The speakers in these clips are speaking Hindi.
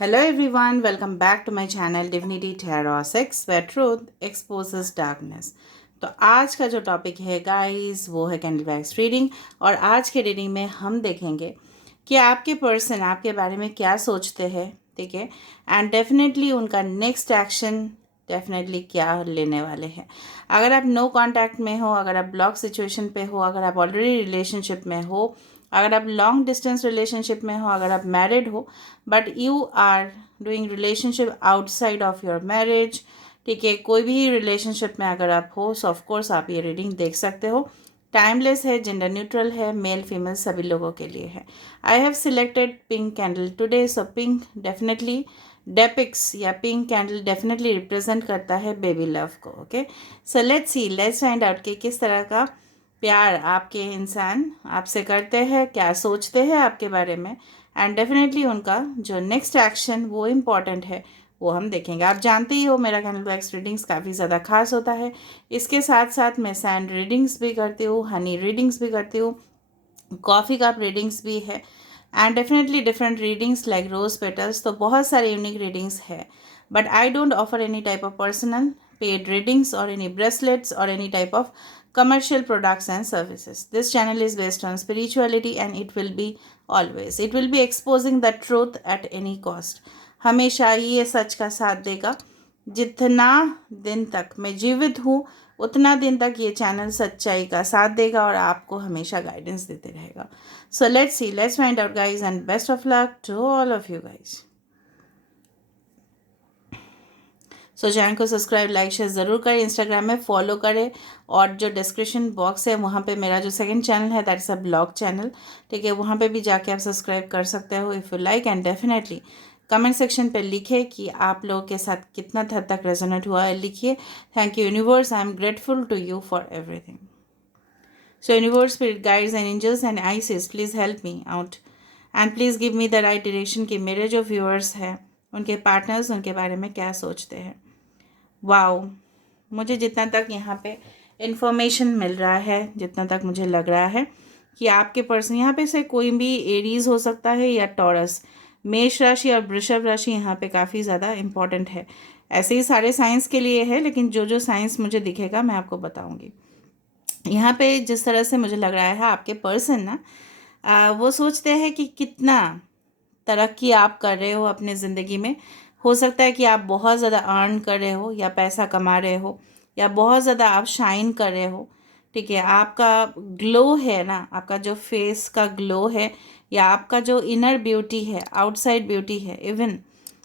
Hello everyone, welcome back to my channel Divinity Tarot 6 where truth exposes darkness। तो आज का जो टॉपिक है गाइस वो है कैंडल वैक्स रीडिंग। और आज के रीडिंग में हम देखेंगे कि आपके पर्सन आपके बारे में क्या सोचते हैं, ठीक है, एंड डेफिनेटली उनका नेक्स्ट एक्शन डेफिनेटली क्या लेने वाले हैं। अगर आप नो कांटेक्ट में हो, अगर आप ब्लॉक सिचुएशन पे हो, अगर आप ऑलरेडी रिलेशनशिप में हो, अगर आप लॉन्ग डिस्टेंस रिलेशनशिप में हो, अगर आप मैरिड हो but you are doing relationship outside of your marriage, ठीक है, कोई भी रिलेशनशिप में अगर आप हो सो ऑफकोर्स आप ये रीडिंग देख सकते हो। टाइमलेस है, जेंडर न्यूट्रल है, मेल फीमेल सभी लोगों के लिए है। I have selected pink candle today. So pink definitely depicts या पिंक कैंडल डेफिनेटली रिप्रेजेंट करता है बेबी लव को। Okay, so let's find out कि किस तरह का प्यार आपके इंसान आपसे करते हैं, क्या सोचते हैं आपके बारे में, एंड डेफिनेटली उनका जो नेक्स्ट एक्शन वो इम्पॉर्टेंट है वो हम देखेंगे। आप जानते ही हो मेरा कैंडल वैक्स रीडिंग्स काफ़ी ज़्यादा खास होता है। इसके साथ साथ मैं सैंड रीडिंग्स भी करती हूँ, हनी रीडिंग्स भी करती हूँ, कॉफ़ी कप रीडिंग्स भी है, and definitely different readings like rose petals. तो बहुत सारे यूनिक रीडिंग्स है, but I don't offer any type of personal paid readings or any bracelets or any type of commercial products and services. This channel is based on spirituality and it will be always. It will be exposing the truth at any cost. हमेशा ये सच का साथ देगा। जितना दिन तक मैं जीवित हूँ उतना दिन तक ये चैनल सच्चाई का साथ देगा और आपको हमेशा गाइडेंस देते रहेगा। So let's find out guys and best of luck to all of you guys. So channel को सब्सक्राइब लाइक शेयर ज़रूर करें, इंस्टाग्राम में फॉलो करें, और जो डिस्क्रिप्शन बॉक्स है वहाँ पे मेरा जो सेकंड चैनल है that is a blog channel, ठीक है, वहाँ पे भी जाके आप सब्सक्राइब कर सकते हो if you like. And definitely comment section पे लिखिए कि आप लोगों के साथ कितना हद तक रेजोनेट हुआ है, लिखिए। Thank you universe, I am grateful to you for everything. So universe, spirit guides and angels and Isis, please help me out and please give me the right direction कि मेरे जो व्यूअर्स हैं उनके पार्टनर्स उनके बारे में क्या सोचते हैं। वाओ, मुझे जितना तक यहाँ पे इन्फॉर्मेशन मिल रहा है, जितना तक मुझे लग रहा है कि आपके पर्सन यहाँ पे से कोई भी एरीज हो सकता है या टॉरस, मेष राशि और वृषभ राशि यहाँ पे काफ़ी ज़्यादा इम्पॉर्टेंट है। ऐसे ही सारे साइंस के लिए है, लेकिन जो जो साइंस मुझे दिखेगा मैं आपको बताऊँगी। यहाँ पे जिस तरह से मुझे लग रहा है आपके पर्सन ना वो सोचते हैं कि कितना तरक्की आप कर रहे हो अपने ज़िंदगी में। हो सकता है कि आप बहुत ज़्यादा अर्न कर रहे हो या पैसा कमा रहे हो या बहुत ज़्यादा आप शाइन कर रहे हो, ठीक है, आपका ग्लो है ना, आपका जो फेस का ग्लो है या आपका जो इनर ब्यूटी है, आउटसाइड ब्यूटी है, इवन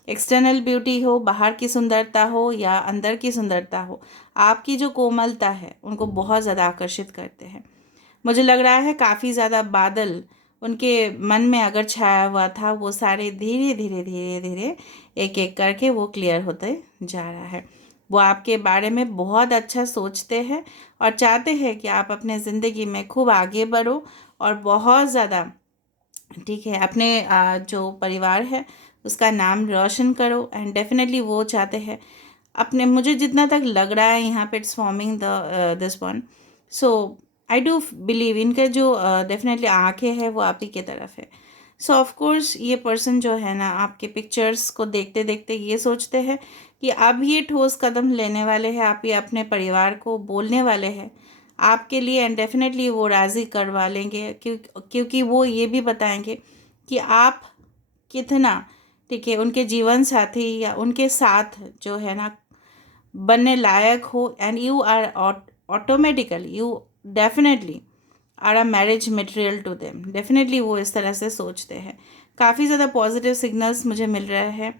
एक्सटर्नल ब्यूटी हो, बाहर की सुंदरता हो या अंदर की सुंदरता हो, आपकी जो कोमलता है उनको बहुत ज़्यादा आकर्षित करते हैं। मुझे लग रहा है काफ़ी ज़्यादा बादल उनके मन में अगर छाया हुआ था वो सारे धीरे धीरे धीरे धीरे एक एक करके वो क्लियर होते जा रहा है। वो आपके बारे में बहुत अच्छा सोचते हैं और चाहते हैं कि आप अपने ज़िंदगी में खूब आगे बढ़ो और बहुत ज़्यादा, ठीक है, अपने जो परिवार है उसका नाम रोशन करो। एंड डेफिनेटली वो चाहते हैं अपने, मुझे जितना तक लग रहा है यहाँ पे it's forming the this one. So I do believe इनके जो डेफिनेटली आंखें हैं वो आप ही के तरफ है। सो ऑफ कोर्स ये पर्सन जो है ना आपके पिक्चर्स को देखते देखते ये सोचते हैं कि अब ये ठोस कदम लेने वाले हैं, आप ये अपने परिवार को बोलने वाले हैं आपके लिए, एंड डेफिनेटली वो राज़ी करवा लेंगे क्योंकि वो ये भी बताएंगे कि आप कितना, ठीक है, उनके जीवन साथी या उनके साथ जो है ना बनने लायक हो। And you are automatically, you definitely are a marriage material to them. Definitely वो इस तरह से सोचते हैं। काफ़ी ज़्यादा पॉजिटिव सिग्नल्स मुझे मिल रहे हैं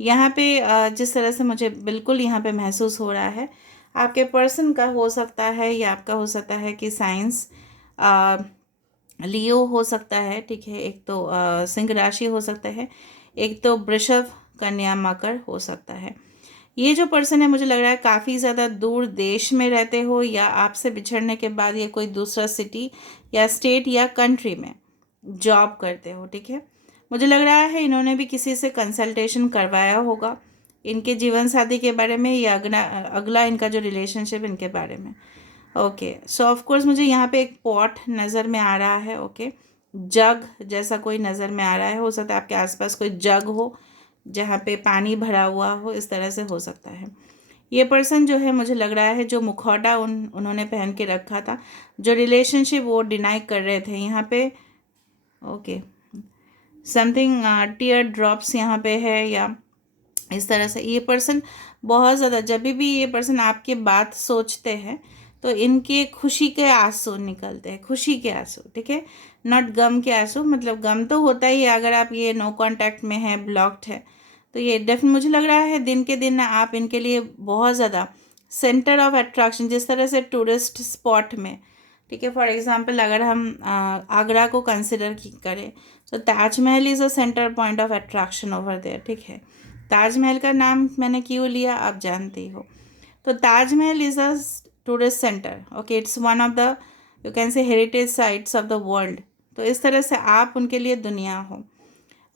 यहाँ पे। जिस तरह से मुझे बिल्कुल यहाँ पे महसूस हो रहा है आपके पर्सन का हो सकता है या आपका हो सकता है कि साइंस लियो हो सकता है, ठीक है, एक तो सिंह राशि हो सकता है, एक तो वृषभ कन्या मकर हो सकता है। ये जो पर्सन है मुझे लग रहा है काफ़ी ज़्यादा दूर देश में रहते हो या आपसे बिछड़ने के बाद ये कोई दूसरा सिटी या स्टेट या कंट्री में जॉब करते हो, ठीक है। मुझे लग रहा है इन्होंने भी किसी से कंसल्टेशन करवाया होगा इनके जीवन साथी के बारे में या अगला इनका जो रिलेशनशिप इनके बारे में। ओके, सो ऑफ कोर्स मुझे यहाँ पे एक पॉट नज़र में आ रहा है। ओके, जग जैसा कोई नज़र में आ रहा है, हो सकता है आपके आसपास कोई जग हो जहाँ पे पानी भरा हुआ हो, इस तरह से हो सकता है। ये पर्सन जो है मुझे लग रहा है जो मुखौटा उन्होंने पहन के रखा था, जो रिलेशनशिप वो डिनाई कर रहे थे यहाँ पे। ओके, समथिंग टीयर ड्रॉप्स यहाँ पे है, या इस तरह से ये पर्सन बहुत ज़्यादा, जब भी ये पर्सन आपकी बात सोचते हैं तो इनके खुशी के आंसू निकलते हैं, खुशी के आंसू, ठीक है, नॉट गम के आंसू। मतलब गम तो होता ही है अगर आप ये नो कांटेक्ट में है, ब्लॉक्ड है, तो ये डेफिनेट मुझे लग रहा है दिन के दिन आप इनके लिए बहुत ज़्यादा सेंटर ऑफ अट्रैक्शन, जिस तरह से टूरिस्ट स्पॉट में, ठीक है, फॉर एग्जांपल अगर हम आगरा को कंसिडर करें तो Taj Mahal is a centre point of attraction over there, ठीक है। ताजमहल का नाम मैंने क्यों लिया आप जानते ही हो। तो Taj Mahal is a tourist centre, okay, it's one of the, you can से, heritage sites of the world. तो इस तरह से आप उनके लिए दुनिया हो,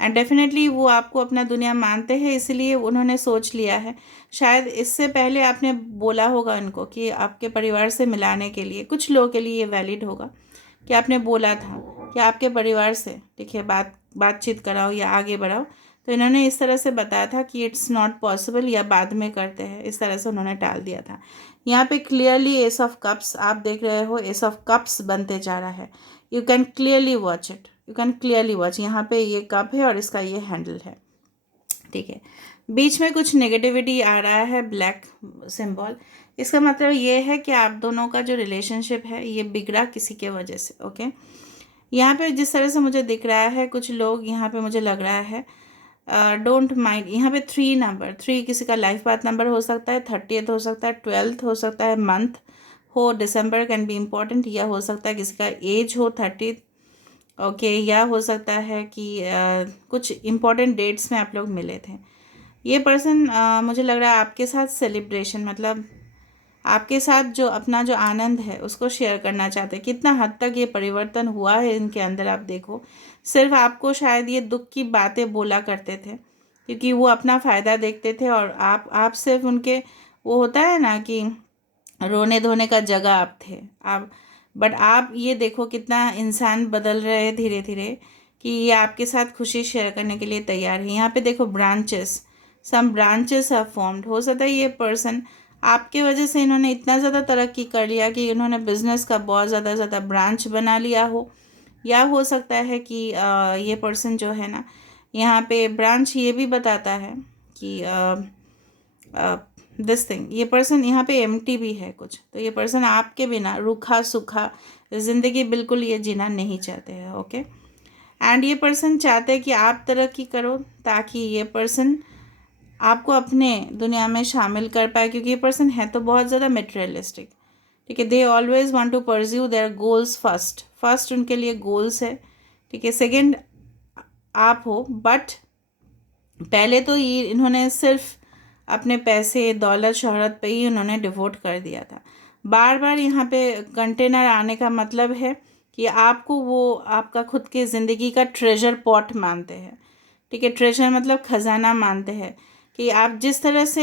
एंड डेफिनेटली वो आपको अपना दुनिया मानते हैं, इसलिए उन्होंने सोच लिया है। शायद इससे पहले आपने बोला होगा उनको कि आपके परिवार से मिलाने के लिए, कुछ लोगों के लिए ये वैलिड होगा कि आपने बोला था कि आपके परिवार से, ठीक है, बातचीत कराओ या आगे बढ़ाओ, तो इन्होंने इस तरह से बताया था कि इट्स नॉट पॉसिबल या बाद में करते हैं, इस तरह से उन्होंने टाल दिया था। यहाँ पे क्लियरली एस ऑफ कप्स आप देख रहे हो, एस ऑफ कप्स बनते जा रहा है। You can clearly watch it, you can clearly watch, यहाँ पे ये कप है और इसका ये हैंडल है, ठीक है। बीच में कुछ नेगेटिविटी आ रहा है, ब्लैक सिंबल, इसका मतलब ये है कि आप दोनों का जो रिलेशनशिप है ये बिगड़ा किसी के वजह से, ओके। यहाँ पे जिस तरह से मुझे दिख रहा है, कुछ लोग यहाँ पे मुझे लग रहा है डोंट माइंड, यहाँ पे 3 नंबर, 3 किसी का लाइफ पाथ नंबर हो सकता है, 30th हो सकता है, 12th हो सकता है, मंथ हो, दिसंबर कैन बी इम्पॉर्टेंट, या हो सकता है किसी का एज हो 30, ओके, या हो सकता है कि कुछ इम्पॉर्टेंट डेट्स में आप लोग मिले थे। ये पर्सन मुझे लग रहा है आपके साथ सेलिब्रेशन, मतलब आपके साथ जो अपना जो आनंद है उसको शेयर करना चाहते हैं। कितना हद तक ये परिवर्तन हुआ है इनके अंदर आप देखो। सिर्फ आपको शायद ये दुख की बातें बोला करते थे क्योंकि वो अपना फ़ायदा देखते थे, और आप सिर्फ उनके, वो होता है ना कि रोने धोने का जगह आप थे आप। बट आप ये देखो कितना इंसान बदल रहे हैं धीरे धीरे, कि ये आपके साथ खुशी शेयर करने के लिए तैयार है। यहाँ पे देखो branches, some branches have formed. हो सकता है ये पर्सन आपके वजह से, इन्होंने इतना ज़्यादा तरक्की कर लिया कि इन्होंने बिजनेस का बहुत ज़्यादा ब्रांच बना लिया हो, या हो सकता है कि ये पर्सन जो है ना, यहाँ पे ब्रांच ये भी बताता है कि दिस थिंग, ये पर्सन यहाँ पे एम्प्टी भी है कुछ, तो ये पर्सन आपके बिना रूखा सूखा ज़िंदगी बिल्कुल ये जीना नहीं चाहते हैं, ओके। एंड ये पर्सन चाहते हैं कि आप तरक्की करो ताकि ये पर्सन आपको अपने दुनिया में शामिल कर पाए, क्योंकि ये पर्सन है तो बहुत ज़्यादा मटेरियलिस्टिक, ठीक है। They always want to pursue their goals first, first उनके लिए गोल्स है, ठीक है, सेकंड आप हो। बट पहले तो ये इन्होंने सिर्फ अपने पैसे दौलत शोहरत पे ही उन्होंने डिवोट कर दिया था। बार बार यहाँ पे कंटेनर आने का मतलब है कि आपको वो आपका खुद के ज़िंदगी का ट्रेजर पॉट मानते हैं, ठीक है। ट्रेजर मतलब खजाना मानते हैं कि आप जिस तरह से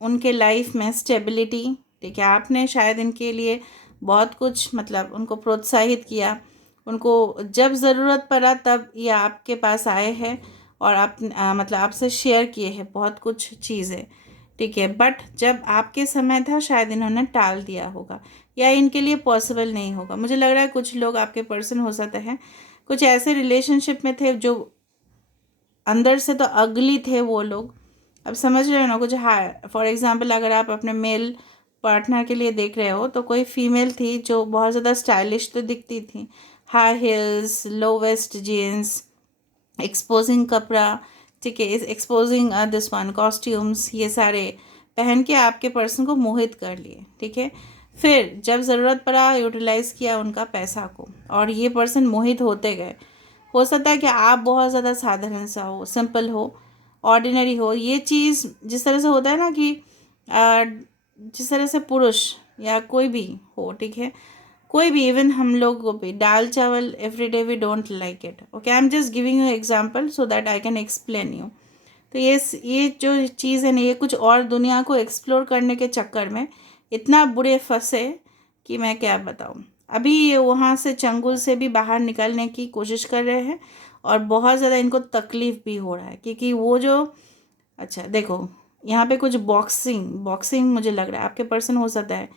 उनके लाइफ में स्टेबिलिटी, ठीक है, आपने शायद इनके लिए बहुत कुछ मतलब उनको प्रोत्साहित किया, उनको जब ज़रूरत पड़ा तब ये आपके पास आए हैं और आप मतलब आपसे शेयर किए हैं बहुत कुछ चीज़ें, ठीक है। बट जब आपके समय था शायद इन्होंने टाल दिया होगा या इनके लिए पॉसिबल नहीं होगा। मुझे लग रहा है कुछ लोग आपके पर्सन हो सकते हैं कुछ ऐसे रिलेशनशिप में थे जो अंदर से तो अगली थे वो लोग, अब समझ रहे हो ना कुछ। हाँ, फॉर एग्जांपल अगर आप अपने मेल पार्टनर के लिए देख रहे हो तो कोई फीमेल थी जो बहुत ज़्यादा स्टाइलिश तो दिखती थी, high heels, low waist jeans, exposing कपड़ा, ठीक है, इस एक्सपोजिंग दिस वन कॉस्ट्यूम्स, ये सारे पहन के आपके पर्सन को मोहित कर लिए, ठीक है। फिर जब ज़रूरत पड़ा यूटिलाइज़ किया उनका पैसा को और ये पर्सन मोहित होते गए। हो सकता है कि आप बहुत ज़्यादा साधारण सा हो, सिंपल हो, ऑर्डिनरी हो। ये चीज़ जिस तरह से होता है ना कि जिस तरह से पुरुष या कोई भी हो, ठीक है, कोई भी, इवन हम लोग को भी दाल चावल every day we don't like it, okay. I am just giving you example so that I can explain you. तो ये जो चीज़ है ना, ये कुछ और दुनिया को एक्सप्लोर करने के चक्कर में इतना बुरे फंसे कि मैं क्या बताऊँ। अभी ये वहाँ से चंगुल से भी बाहर निकलने की कोशिश कर रहे हैं और बहुत ज़्यादा इनको तकलीफ़ भी हो रहा है, क्योंकि वो जो अच्छा देखो, यहाँ पे कुछ बॉक्सिंग बॉक्सिंग मुझे लग रहा है आपके पर्सन हो सकता है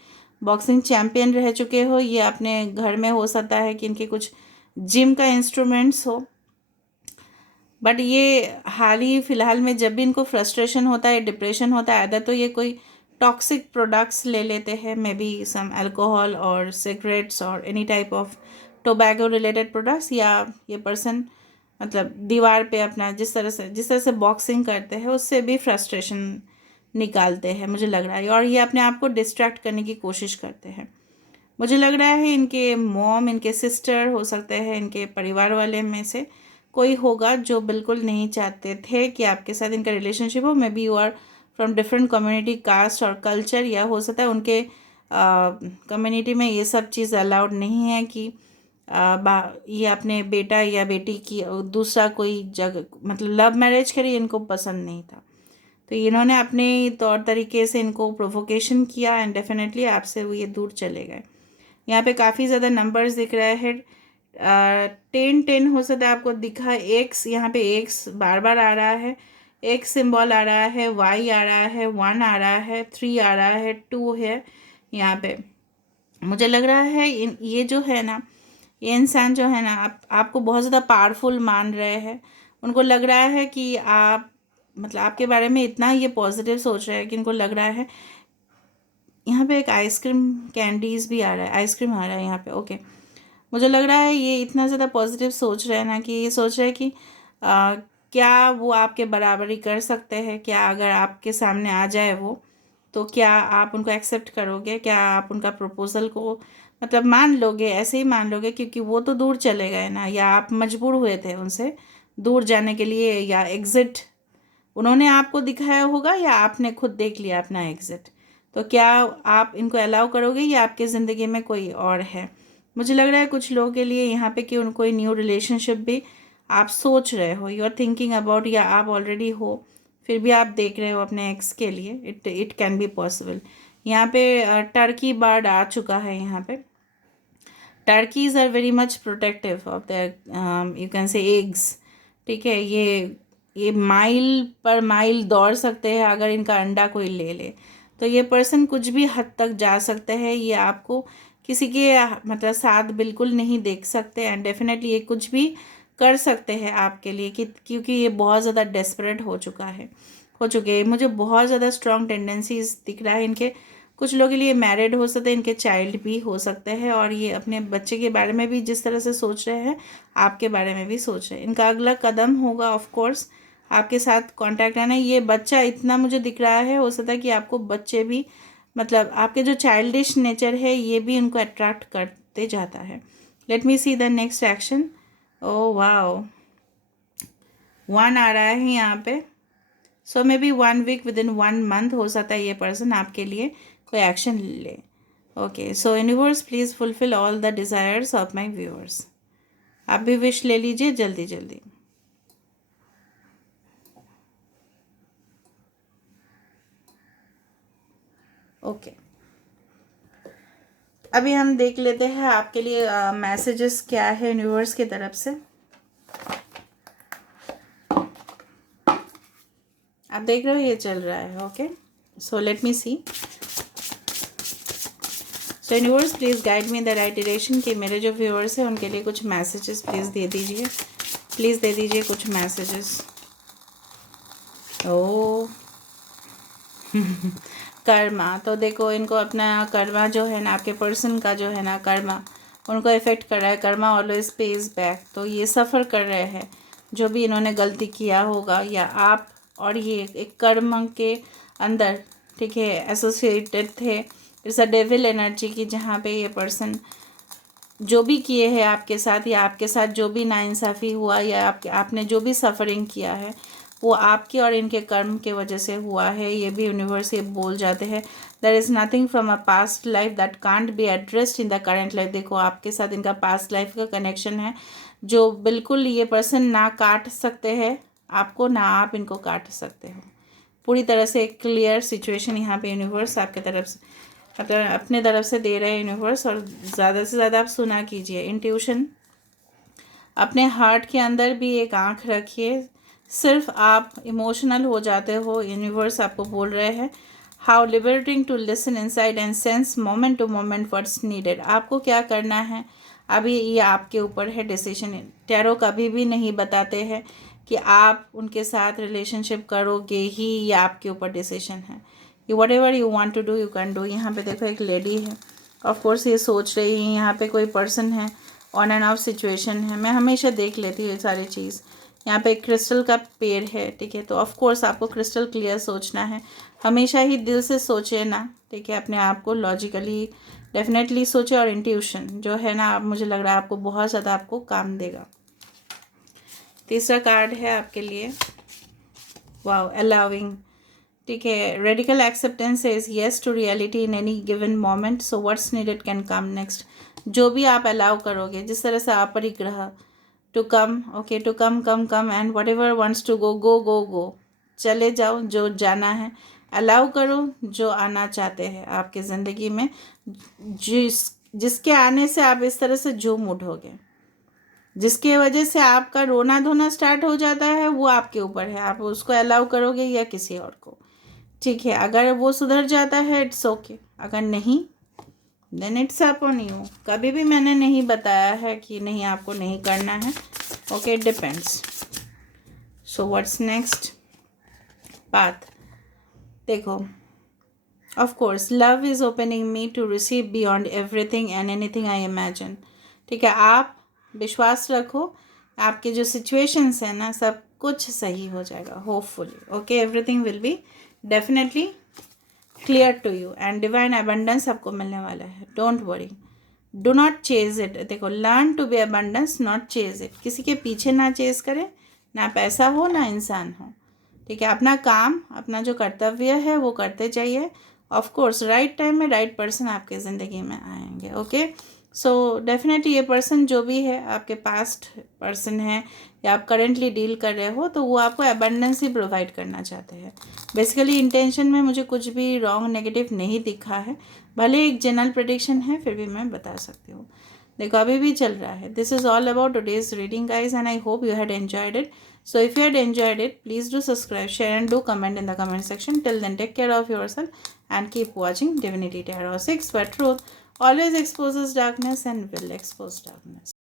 बॉक्सिंग चैम्पियन रह चुके हो, ये अपने घर में हो सकता है कि इनके कुछ जिम का इंस्ट्रूमेंट्स हो। बट ये हाल ही फ़िलहाल में जब भी इनको फ्रस्ट्रेशन होता है, डिप्रेशन होता है, आधा तो ये कोई टॉक्सिक प्रोडक्ट्स ले लेते हैं, मे बी सम अल्कोहल और सिगरेट्स और any type of tobacco related products, या ये पर्सन मतलब दीवार पे अपना जिस तरह से बॉक्सिंग करते हैं उससे भी फ्रस्ट्रेशन निकालते हैं मुझे लग रहा है, और ये अपने आप को डिस्ट्रैक्ट करने की कोशिश करते हैं। मुझे लग रहा है इनके मॉम, इनके सिस्टर हो सकते हैं, इनके परिवार वाले में से कोई होगा जो बिल्कुल नहीं चाहते थे कि आपके साथ इनका रिलेशनशिप हो। Maybe you are from different community, caste और कल्चर, या हो सकता है उनके कम्युनिटी में ये सब चीज़ अलाउड नहीं है कि ये अपने बेटा या बेटी की दूसरा कोई जगह मतलब लव मैरिज करे, इनको पसंद नहीं था। तो इन्होंने अपने तौर तरीके से इनको प्रोवोकेशन किया एंड डेफिनेटली आपसे वो ये दूर चले गए। यहाँ पे काफ़ी ज़्यादा नंबर्स दिख रहे हैं। 10 हो सकता है आपको दिखा, एक्स यहाँ पे एक्स बार बार आ रहा है, एक्स सिंबल आ रहा है, वाई आ रहा है, 1 आ रहा है, 3 आ रहा है, 2 है यहाँ पे। मुझे लग रहा है ये जो है ना, ये इंसान जो है ना आपको बहुत ज़्यादा पावरफुल मान रहे हैं। उनको लग रहा है कि आप मतलब आपके बारे में इतना ये पॉजिटिव सोच रहे हैं कि इनको लग रहा है। यहाँ पे एक आइसक्रीम कैंडीज़ भी आ रहा है, आइसक्रीम आ रहा है यहाँ पे, ओके। मुझे लग रहा है ये इतना ज़्यादा पॉजिटिव सोच रहे हैं ना कि ये सोच रहे हैं कि क्या वो आपके बराबरी कर सकते हैं, क्या अगर आपके सामने आ जाए वो, तो क्या आप उनको एक्सेप्ट करोगे, क्या आप उनका प्रपोज़ल को मतलब मान लोगे, ऐसे ही मान लोगे, क्योंकि वो तो दूर चले गए ना, या आप मजबूर हुए थे उनसे दूर जाने के लिए, या एग्ज़िट उन्होंने आपको दिखाया होगा या आपने खुद देख लिया अपना एग्ज़िट। तो क्या आप इनको अलाउ करोगे या आपकी ज़िंदगी में कोई और है? मुझे लग रहा है कुछ लोगों के लिए यहाँ पे कि उनको कोई न्यू रिलेशनशिप भी आप सोच रहे हो, यू आर थिंकिंग अबाउट, या आप ऑलरेडी हो फिर भी आप देख रहे हो अपने एक्स के लिए, इट कैन बी पॉसिबल। यहाँ पे टर्की बर्ड आ चुका है यहाँ पे। Turkeys are very much protective of the you can say eggs, ठीक है। ये माइल पर माइल दौड़ सकते हैं अगर इनका अंडा कोई ले ले, तो ये पर्सन कुछ भी हद तक जा सकते हैं। ये आपको किसी के मतलब साथ बिल्कुल नहीं देख सकते, एंड डेफिनेटली ये कुछ भी कर सकते हैं आपके लिए कि क्योंकि ये बहुत ज़्यादा डेस्परेट हो चुके हैं। मुझे बहुत ज़्यादा स्ट्रॉन्ग टेंडेंसीज दिख रहा है इनके। कुछ लोगों के लिए मैरिड हो सकते हैं, इनके चाइल्ड भी हो सकते हैं, और ये अपने बच्चे के बारे में भी जिस तरह से सोच रहे हैं आपके बारे में भी सोच रहे हैं। इनका अगला कदम होगा ऑफ कोर्स आपके साथ कांटेक्ट आना। ये बच्चा इतना मुझे दिख रहा है, हो सकता है कि आपको बच्चे भी मतलब आपके जो चाइल्डिश नेचर है ये भी इनको अट्रैक्ट करते जाता है। Let me see the next action. Oh wow, 1 आ रहा है यहाँ पे। So maybe 1 week within 1 month हो सकता है ये पर्सन आपके लिए कोई एक्शन ले। Okay, so universe please fulfil all the desires of my viewers. आप भी विश ले लीजिए जल्दी जल्दी। ओके, अभी हम देख लेते हैं आपके लिए मैसेजेस क्या है यूनिवर्स की तरफ से। आप देख रहे हो ये चल रहा है, okay. So let me see. So universe please guide me in the right direction कि मेरे जो व्यूअर्स हैं उनके लिए कुछ मैसेजेस प्लीज़ दे दीजिए, प्लीज़ दे दीजिए कुछ मैसेजेस। ओ कर्मा, तो देखो इनको अपना कर्मा जो है ना, आपके पर्सन का जो है ना कर्मा उनको इफ़ेक्ट कर रहा है। कर्मा ऑलवेज पेज बैक, तो ये सफ़र कर रहे हैं जो भी इन्होंने गलती किया होगा, या आप और ये एक कर्म के अंदर, ठीक है, एसोसिएटेड थे। इट्स अ डेविल एनर्जी की जहाँ पे ये पर्सन जो भी किए हैं आपके साथ, या आपके साथ जो भी नाइंसाफ़ी हुआ, या आपने जो भी सफ़रिंग किया है वो आपके और इनके कर्म के वजह से हुआ है। ये भी यूनिवर्स ये बोल जाते हैं there is nothing from a past life that can't be addressed in the current life. देखो आपके साथ इनका पास्ट लाइफ का कनेक्शन है जो बिल्कुल ये पर्सन ना काट सकते हैं आपको, ना आप इनको काट सकते हो। पूरी तरह से एक क्लियर सिचुएशन यहाँ पे यूनिवर्स आपके तरफ से मतलब अपने तरफ से दे रहे हैं यूनिवर्स। और ज़्यादा से ज़्यादा आप सुना कीजिए इंट्यूशन। अपने हार्ट के अंदर भी एक आँख रखिए, सिर्फ आप इमोशनल हो जाते हो। यूनिवर्स आपको बोल रहे हैं how liberating to listen inside and sense moment to moment what's needed. आपको क्या करना है अभी, ये आपके ऊपर है डिसीजन। टैरो कभी भी नहीं बताते हैं कि आप उनके साथ रिलेशनशिप करोगे ही, ये आपके ऊपर डिसीजन है। कि whatever you want to do you can do. यहाँ पे देखो एक लेडी है, ऑफ कोर्स ये सोच रही है, यहाँ पे कोई पर्सन है, ऑन एंड ऑफ सिचुएशन है। मैं हमेशा देख लेती हूँ ये सारी चीज़। यहाँ पे क्रिस्टल का पेड़ है, ठीक है। तो ऑफ कोर्स आपको क्रिस्टल क्लियर सोचना है, हमेशा ही दिल से सोचे ना, ठीक है। अपने आप को लॉजिकली डेफिनेटली सोचे, और इंट्यूशन जो है ना, आप मुझे लग रहा है आपको बहुत ज़्यादा आपको काम देगा। तीसरा कार्ड है आपके लिए, वाओ, अलाउिंग, ठीक है। Radical acceptance is yes to reality in any given moment, so what's needed can come next. जो भी आप अलाउ करोगे, जिस तरह से आप परिग्रह to come, okay, to come and whatever wants to go go go go, चले जाओ, जो जाना है अलाउ करो, जो आना चाहते हैं आपके ज़िंदगी में, जिसके आने से आप इस तरह से झूम उठोगे, जिसके वजह से आपका रोना धोना स्टार्ट हो जाता है, वो आपके ऊपर है, आप उसको अलाउ करोगे या किसी और को, ठीक है। अगर वो सुधर जाता है इट्स ओके, अगर नहीं देन इट्स अपॉन यू। कभी भी मैंने नहीं बताया है कि नहीं आपको नहीं करना है, okay, depends. So what's next path, देखो, of course love is opening me to receive beyond everything and anything I imagine, ठीक है। आप विश्वास रखो, आपके जो सिचुएशंस हैं ना, सब कुछ सही हो जाएगा hopefully, okay. Everything will be definitely clear to you and divine abundance आपको मिलने वाला है। Don't worry, do not chase it. देखो, learn to be abundance, not chase it. किसी के पीछे ना चेज करें, ना पैसा हो ना इंसान हो, ठीक है। अपना काम, अपना जो कर्तव्य है वो करते जाइए। ऑफ कोर्स राइट टाइम में राइट पर्सन आपके ज़िंदगी में आएंगे, ओके। सो डेफिनेटली ये पर्सन जो भी है, आपके पास्ट पर्सन है या आप करेंटली डील कर रहे हो, तो वो आपको अबंडेंस ही प्रोवाइड करना चाहते हैं। बेसिकली इंटेंशन में मुझे कुछ भी रॉन्ग नेगेटिव नहीं दिखा है, भले एक जनरल प्रेडिक्शन है, फिर भी मैं बता सकती हूँ। देखो, अभी भी चल रहा है। This is all about today's reading guys, and I hope you had enjoyed it. So if you had enjoyed it, please do subscribe, share and do comment in the comment section. Till then, take care of yourself and keep watching Divinity Tarot 6, where truth always exposes darkness and will expose darkness.